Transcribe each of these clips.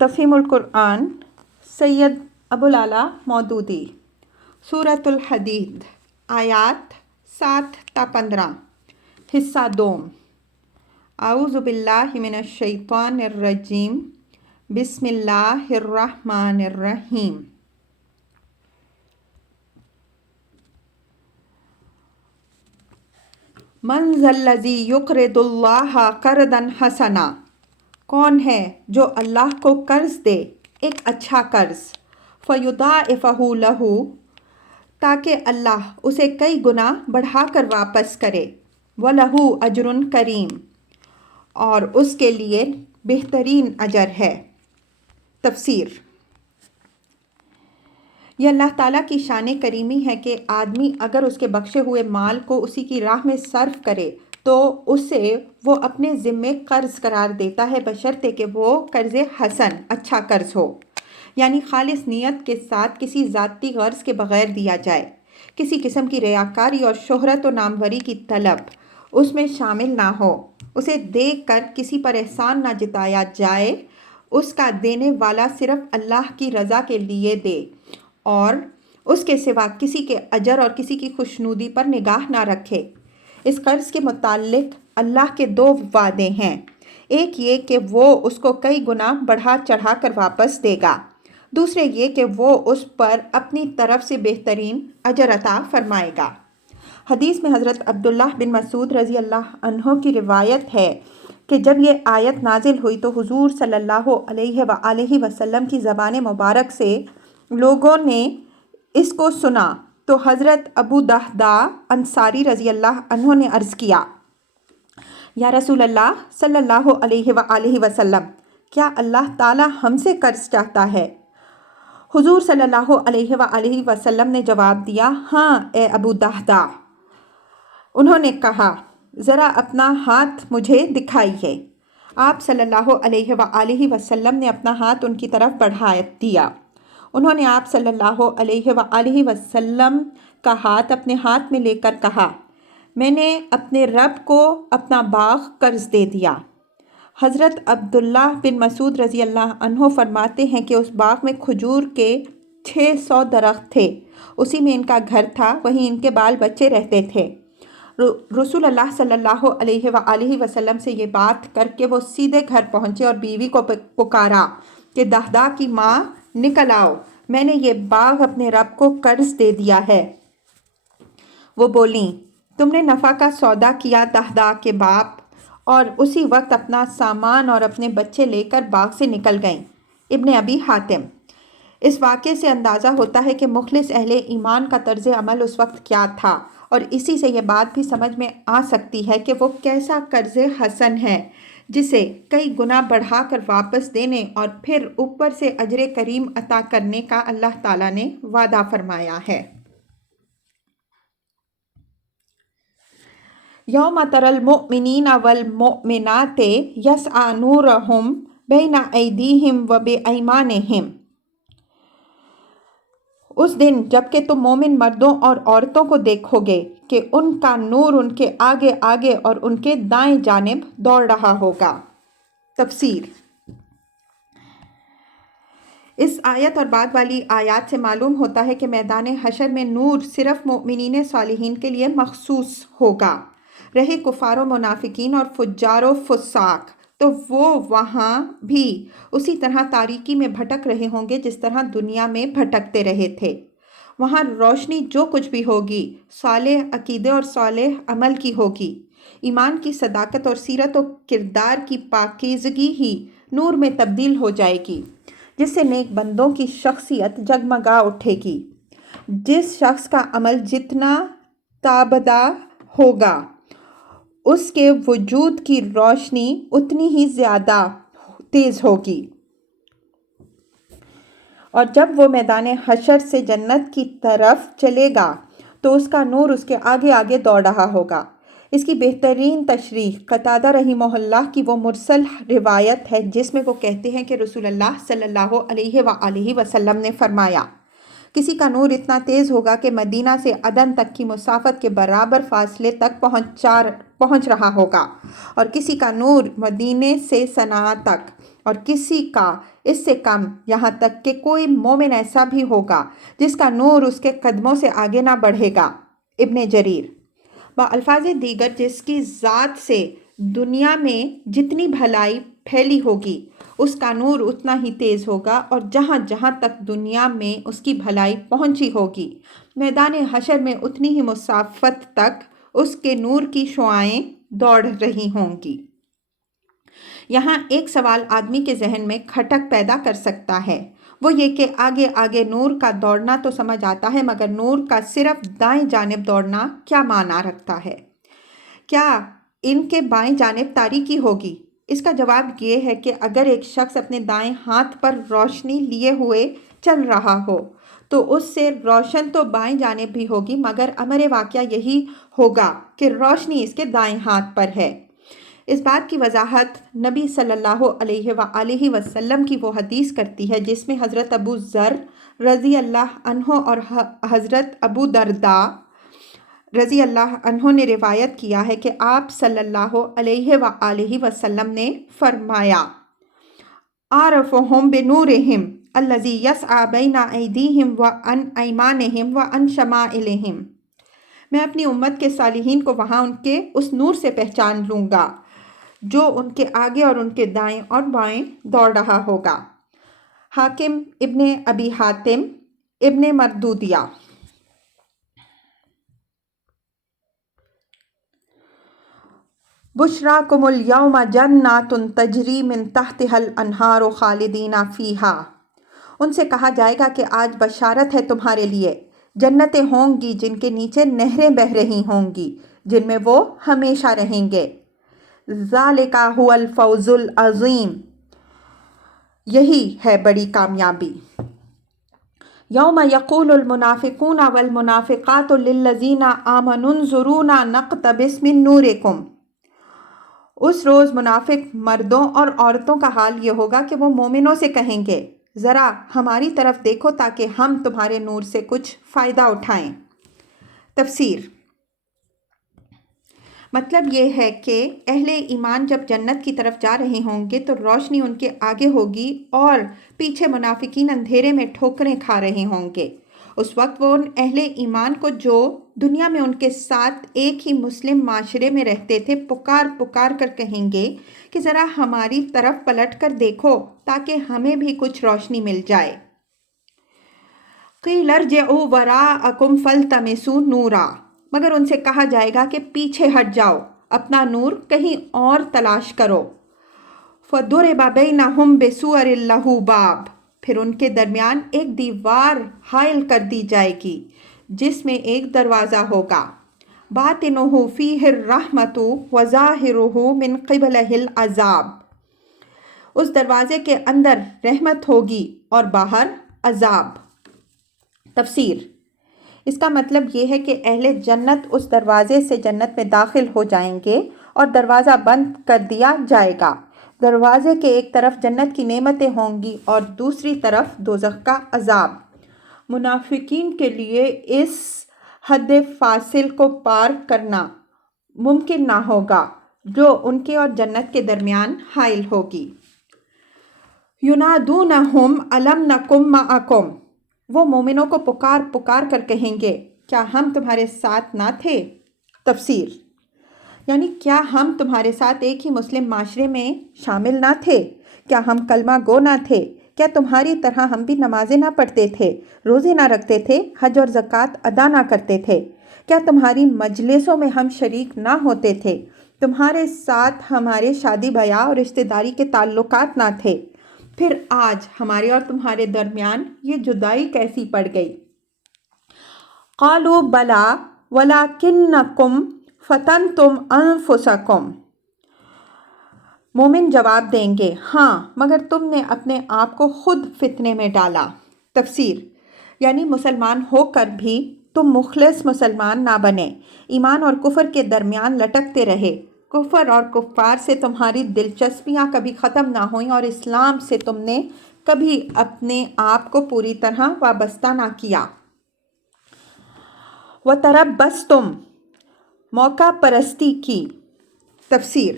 تفہیم القرآن سید ابوالعلا مودودی سورۃ الحدید آیات 7 تا 15 حصہ دوم اعوذ باللہ من الشیطان الرجیم بسم اللہ الرحمن الرحیم من ذا الذی یقرض اللہ قرضا حسنا، کون ہے جو اللہ کو قرض دے ایک اچھا قرض، فَيُضَاعِفَهُ لَهُ، تاکہ اللہ اسے کئی گنا بڑھا کر واپس کرے، وَلَهُ أَجْرٌ کریم، اور اس کے لیے بہترین اجر ہے۔ تفسیر۔ یہ اللہ تعالیٰ کی شان کریمی ہے کہ آدمی اگر اس کے بخشے ہوئے مال کو اسی کی راہ میں صرف کرے تو اسے وہ اپنے ذمے قرض قرار دیتا ہے، بشرطے کہ وہ قرض حسن اچھا قرض ہو، یعنی خالص نیت کے ساتھ کسی ذاتی غرض کے بغیر دیا جائے، کسی قسم کی ریاکاری اور شہرت و ناموری کی طلب اس میں شامل نہ ہو، اسے دیکھ کر کسی پر احسان نہ جتایا جائے، اس کا دینے والا صرف اللہ کی رضا کے لیے دے اور اس کے سوا کسی کے اجر اور کسی کی خوشنودی پر نگاہ نہ رکھے۔ اس قرض کے متعلق اللہ کے دو وعدے ہیں، ایک یہ کہ وہ اس کو کئی گنا بڑھا چڑھا کر واپس دے گا، دوسرے یہ کہ وہ اس پر اپنی طرف سے بہترین اجر عطا فرمائے گا۔ حدیث میں حضرت عبداللہ بن مسعود رضی اللہ عنہ کی روایت ہے کہ جب یہ آیت نازل ہوئی تو حضور صلی اللہ علیہ وآلہ وسلم کی زبان مبارک سے لوگوں نے اس کو سنا تو حضرت ابو دحداء انصاری رضی اللہ عنہ نے عرض کیا، یا رسول اللہ صلی اللہ علیہ وآلہ وسلم، کیا اللہ تعالیٰ ہم سے قرض چاہتا ہے؟ حضور صلی اللہ علیہ وآلہ وسلم نے جواب دیا، ہاں اے ابو دحداء۔ انہوں نے کہا، ذرا اپنا ہاتھ مجھے دکھائیے۔ آپ صلی اللہ علیہ وآلہ وسلم نے اپنا ہاتھ ان کی طرف بڑھا دیا۔ انہوں نے آپ صلی اللہ علیہ وآلہ وسلم کا ہاتھ اپنے ہاتھ میں لے کر کہا، میں نے اپنے رب کو اپنا باغ قرض دے دیا۔ حضرت عبداللہ بن مسعود رضی اللہ عنہ فرماتے ہیں کہ اس باغ میں کھجور کے 600 درخت تھے، اسی میں ان کا گھر تھا، وہیں ان کے بال بچے رہتے تھے۔ رسول اللہ صلی اللہ علیہ وآلہ وسلم سے یہ بات کر کے وہ سیدھے گھر پہنچے اور بیوی کو پکارا کہ دحداء کی ماں نکل آؤ، میں نے یہ باغ اپنے رب کو قرض دے دیا ہے۔ وہ بولیں، تم نے نفع کا سودا کیا دحداء کے باپ، اور اسی وقت اپنا سامان اور اپنے بچے لے کر باغ سے نکل گئیں۔ ابن ابی حاتم۔ اس واقعے سے اندازہ ہوتا ہے کہ مخلص اہل ایمان کا طرز عمل اس وقت کیا تھا، اور اسی سے یہ بات بھی سمجھ میں آ سکتی ہے کہ وہ کیسا قرض حسن ہے جسے کئی گنا بڑھا کر واپس دینے اور پھر اوپر سے اجر کریم عطا کرنے کا اللہ تعالیٰ نے وعدہ فرمایا ہے۔ یوم تری المؤمنین والمؤمنات یسعی نورہم بین ایدیہم وبایمانہم، اس دن جب کہ تم مومن مردوں اور عورتوں کو دیکھو گے کہ ان کا نور ان کے آگے آگے اور ان کے دائیں جانب دوڑ رہا ہوگا۔ تفسیر۔ اس آیت اور بعد والی آیات سے معلوم ہوتا ہے کہ میدان حشر میں نور صرف مؤمنین صالحین کے لیے مخصوص ہوگا، رہے کفار و منافقین اور فجار و فساق تو وہ وہاں بھی اسی طرح تاریکی میں بھٹک رہے ہوں گے جس طرح دنیا میں بھٹکتے رہے تھے۔ وہاں روشنی جو کچھ بھی ہوگی صالح عقیدے اور صالح عمل کی ہوگی، ایمان کی صداقت اور سیرت و کردار کی پاکیزگی ہی نور میں تبدیل ہو جائے گی، جس سے نیک بندوں کی شخصیت جگمگا اٹھے گی۔ جس شخص کا عمل جتنا تابدہ ہوگا اس کے وجود کی روشنی اتنی ہی زیادہ تیز ہوگی، اور جب وہ میدان حشر سے جنت کی طرف چلے گا تو اس کا نور اس کے آگے آگے دوڑ رہا ہوگا۔ اس کی بہترین تشریح قتادہ رحمہ اللہ کی وہ مرسل روایت ہے جس میں وہ کہتے ہیں کہ رسول اللہ صلی اللہ علیہ وآلہ وسلم نے فرمایا کسی کا نور اتنا تیز ہوگا کہ مدینہ سے عدن تک کی مسافت کے برابر فاصلے تک پہنچ رہا ہوگا، اور کسی کا نور مدینے سے صنعاء تک، اور کسی کا اس سے کم، یہاں تک کہ کوئی مومن ایسا بھی ہوگا جس کا نور اس کے قدموں سے آگے نہ بڑھے گا۔ ابن جریر۔ الفاظ دیگر، جس کی ذات سے دنیا میں جتنی بھلائی پھیلی ہوگی اس کا نور اتنا ہی تیز ہوگا، اور جہاں جہاں تک دنیا میں اس کی بھلائی پہنچی ہوگی میدان حشر میں اتنی ہی مسافت تک اس کے نور کی شعاعیں دوڑ رہی ہوں گی۔ یہاں ایک سوال آدمی کے ذہن میں کھٹک پیدا کر سکتا ہے، وہ یہ کہ آگے آگے نور کا دوڑنا تو سمجھ آتا ہے، مگر نور کا صرف دائیں جانب دوڑنا کیا معنی رکھتا ہے؟ کیا ان کے بائیں جانب تاریکی ہوگی؟ اس کا جواب یہ ہے کہ اگر ایک شخص اپنے دائیں ہاتھ پر روشنی لیے ہوئے چل رہا ہو تو اس سے روشن تو بائیں جانب بھی ہوگی، مگر امر واقعہ یہی ہوگا کہ روشنی اس کے دائیں ہاتھ پر ہے۔ اس بات کی وضاحت نبی صلی اللہ علیہ وآلہ وسلم کی وہ حدیث کرتی ہے جس میں حضرت ابو ذر رضی اللہ عنہ اور حضرت ابو درداء رضی اللہ عنہ نے روایت کیا ہے کہ آپ صلی اللہ علیہ وآلہ وسلم نے فرمایا، عارفہم بنورہم الذی یسعی بین ایدیہم وعن ایمانہم وعن شمائلہم۔ میں اپنی امت کے صالحین کو وہاں ان کے اس نور سے پہچان لوں گا جو ان کے آگے اور ان کے دائیں اور بائیں دوڑ رہا ہوگا۔ حاکم ابن ابی حاتم ابن مردودیہ۔ بشراکم الیوم جنات تجری من تحتها الانہار خالدین فیہا۔ ان سے کہا جائے گا کہ آج بشارت ہے تمہارے لیے، جنتیں ہوں گی جن کے نیچے نہریں بہہ رہی ہوں گی، جن میں وہ ہمیشہ رہیں گے۔ ذالک ھو الفوز العظیم، یہی ہے بڑی کامیابی۔ یوم یقول المنافقون والمنافقات للذین آمنوا انظرونا نقتبس من نورکم۔ اس روز منافق مردوں اور عورتوں کا حال یہ ہوگا کہ وہ مومنوں سے کہیں گے، ذرا ہماری طرف دیکھو تاکہ ہم تمہارے نور سے کچھ فائدہ اٹھائیں۔ تفسیر۔ مطلب یہ ہے کہ اہل ایمان جب جنت کی طرف جا رہے ہوں گے تو روشنی ان کے آگے ہوگی اور پیچھے منافقین اندھیرے میں ٹھوکریں کھا رہے ہوں گے۔ اس وقت وہ ان اہل ایمان کو جو دنیا میں ان کے ساتھ ایک ہی مسلم معاشرے میں رہتے تھے پکار کر کہیں گے کہ ذرا ہماری طرف پلٹ کر دیکھو تاکہ ہمیں بھی کچھ روشنی مل جائے۔ قیل ارجعوا وراءکم فالتمسوا نورا، مگر ان سے کہا جائے گا کہ پیچھے ہٹ جاؤ، اپنا نور کہیں اور تلاش کرو۔ فضرب بینہم بسور لہ باب، پھر ان کے درمیان ایک دیوار حائل کر دی جائے گی جس میں ایک دروازہ ہوگا۔ باطنہ فیہ الرحمۃ وظاہرہ من قبلہ العذاب، اس دروازے کے اندر رحمت ہوگی اور باہر عذاب۔ تفسیر۔ اس کا مطلب یہ ہے کہ اہل جنت اس دروازے سے جنت میں داخل ہو جائیں گے اور دروازہ بند کر دیا جائے گا۔ دروازے کے ایک طرف جنت کی نعمتیں ہوں گی اور دوسری طرف دوزخ کا عذاب۔ منافقین کے لیے اس حد فاصل کو پار کرنا ممکن نہ ہوگا جو ان کے اور جنت کے درمیان حائل ہوگی۔ ینادونہم الم نکن معکم، وہ مومنوں کو پکار کر کہیں گے، کیا ہم تمہارے ساتھ نہ تھے؟ تفسیر۔ یعنی کیا ہم تمہارے ساتھ ایک ہی مسلم معاشرے میں شامل نہ تھے؟ کیا ہم کلمہ گو نہ تھے؟ کیا تمہاری طرح ہم بھی نمازیں نہ پڑھتے تھے، روزے نہ رکھتے تھے، حج اور زکوٰۃ ادا نہ کرتے تھے؟ کیا تمہاری مجلسوں میں ہم شریک نہ ہوتے تھے؟ تمہارے ساتھ ہمارے شادی بیاہ اور رشتہ داری کے تعلقات نہ تھے؟ پھر آج ہمارے اور تمہارے درمیان یہ جدائی کیسی پڑ گئی؟ قالوا بلی ولکنکم فتنتم انفسکم، مومن جواب دیں گے، ہاں مگر تم نے اپنے آپ کو خود فتنے میں ڈالا۔ تفسیر۔ یعنی مسلمان ہو کر بھی تم مخلص مسلمان نہ بنے، ایمان اور کفر کے درمیان لٹکتے رہے، کفر اور کفار سے تمہاری دلچسپیاں کبھی ختم نہ ہوئیں اور اسلام سے تم نے کبھی اپنے آپ کو پوری طرح وابستہ نہ کیا۔ وَتَرَبَّصْتُمْ، موقع پرستی کی۔ تفسیر۔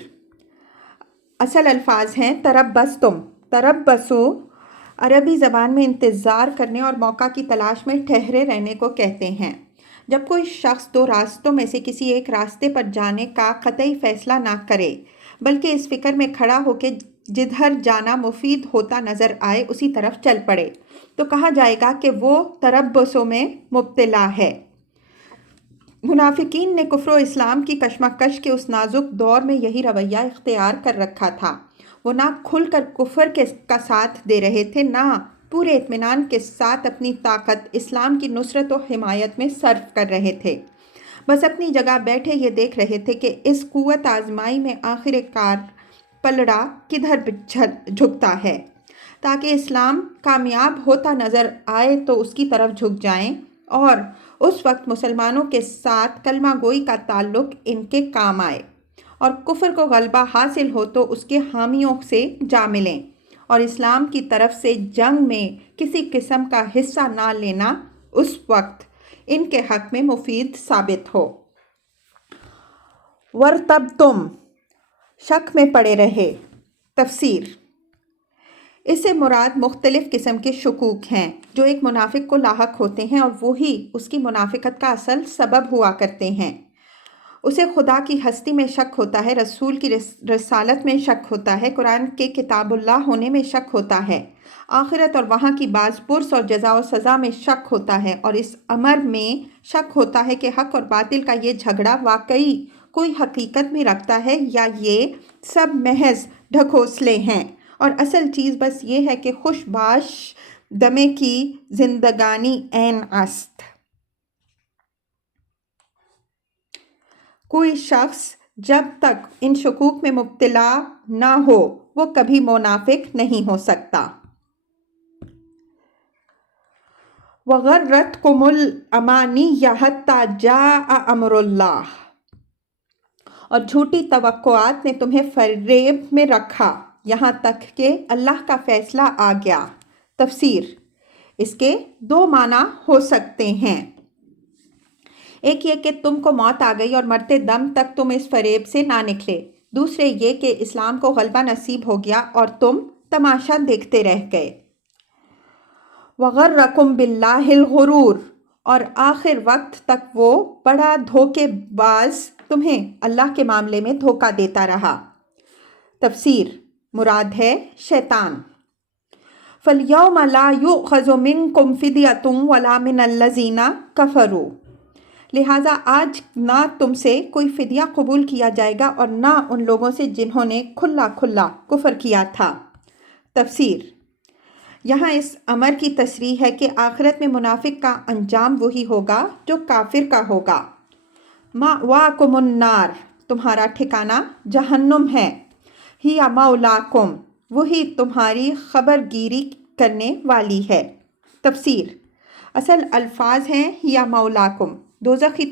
اصل الفاظ ہیں تربصتم، تربصو عربی زبان میں انتظار کرنے اور موقع کی تلاش میں ٹھہرے رہنے کو کہتے ہیں۔ جب کوئی شخص دو راستوں میں سے کسی ایک راستے پر جانے کا قطعی فیصلہ نہ کرے بلکہ اس فکر میں کھڑا ہو کے جدھر جانا مفید ہوتا نظر آئے اسی طرف چل پڑے تو کہا جائے گا کہ وہ تربصوں میں مبتلا ہے۔ منافقین نے کفر و اسلام کی کشمکش کے اس نازک دور میں یہی رویہ اختیار کر رکھا تھا۔ وہ نہ کھل کر کفر کا ساتھ دے رہے تھے، نہ پورے اطمینان کے ساتھ اپنی طاقت اسلام کی نصرت و حمایت میں صرف کر رہے تھے۔ بس اپنی جگہ بیٹھے یہ دیکھ رہے تھے کہ اس قوت آزمائی میں آخر کار پلڑا کدھر جھکتا ہے، تاکہ اسلام کامیاب ہوتا نظر آئے تو اس کی طرف جھک جائیں، اور اس وقت مسلمانوں کے ساتھ کلمہ گوئی کا تعلق ان کے کام آئے، اور کفر کو غلبہ حاصل ہو تو اس کے حامیوں سے جا ملیں، اور اسلام کی طرف سے جنگ میں کسی قسم کا حصہ نہ لینا اس وقت ان کے حق میں مفید ثابت ہو۔ وَارْتَبْتُمْ، شک میں پڑے رہے۔ تفسیر۔ اس سے مراد مختلف قسم کے شکوک ہیں جو ایک منافق کو لاحق ہوتے ہیں اور وہی اس کی منافقت کا اصل سبب ہوا کرتے ہیں۔ اسے خدا کی ہستی میں شک ہوتا ہے، رسول کی رسالت میں شک ہوتا ہے، قرآن کے کتاب اللہ ہونے میں شک ہوتا ہے، آخرت اور وہاں کی باز پرس اور جزا و سزا میں شک ہوتا ہے، اور اس امر میں شک ہوتا ہے کہ حق اور باطل کا یہ جھگڑا واقعی کوئی حقیقت میں رکھتا ہے یا یہ سب محض ڈھکوسلے ہیں، اور اصل چیز بس یہ ہے کہ خوش باش دمے کی زندگانی این است۔ کوئی شخص جب تک ان شکوک میں مبتلا نہ ہو وہ کبھی منافق نہیں ہو سکتا۔ وَغَرَّتْكُمُ الْأَمَانِيُّ حَتَّىٰ جَاءَ أَمْرُ اللَّهِ، اور جھوٹی توقعات نے تمہیں فریب میں رکھا یہاں تک کہ اللہ کا فیصلہ آ گیا۔ تفسیر۔ اس کے دو معنی ہو سکتے ہیں، ایک یہ کہ تم کو موت آ گئی اور مرتے دم تک تم اس فریب سے نہ نکلے، دوسرے یہ کہ اسلام کو غلبہ نصیب ہو گیا اور تم تماشا دیکھتے رہ گئے۔ وَغَرَّكُمْ بِاللَّهِ الْغُرُورُ، اور آخر وقت تک وہ بڑا دھوکے باز تمہیں اللہ کے معاملے میں دھوکہ دیتا رہا۔ تفسیر۔ مراد ہے شیطان۔ فَالْيَوْمَ لَا يُؤْخَذُ مِنْكُمْ فِدْيَةٌ وَلَا مِنَ الَّذِينَ كَفَرُوا، لہٰذا آج نہ تم سے کوئی فدیہ قبول کیا جائے گا اور نہ ان لوگوں سے جنہوں نے کھلا کھلا کفر کیا تھا۔ تفسیر۔ یہاں اس امر کی تصریح ہے کہ آخرت میں منافق کا انجام وہی ہوگا جو کافر کا ہوگا۔ مَأْوَاكُمُ النَّارُ، تمہارا ٹھکانہ جہنم ہے، ہِیَ مَوْلَاكُمْ، وہی تمہاری خبر گیری کرنے والی ہے۔ تفسیر۔ اصل الفاظ ہیں ہِیَ مَوْلَاكُمْ، دوزخ ہی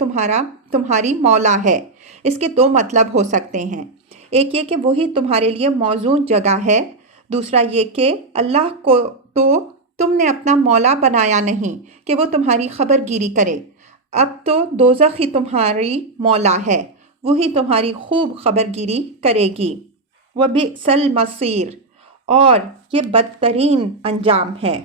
تمہاری مولا ہے۔ اس کے دو مطلب ہو سکتے ہیں، ایک یہ کہ وہی تمہارے لیے موزوں جگہ ہے، دوسرا یہ کہ اللہ کو تو تم نے اپنا مولا بنایا نہیں کہ وہ تمہاری خبر گیری کرے، اب تو دوزخ ہی تمہاری مولا ہے، وہی تمہاری خوب خبر گیری کرے گی۔ وَبِئْسَ الْمَصِيرُ، اور یہ بدترین انجام ہے۔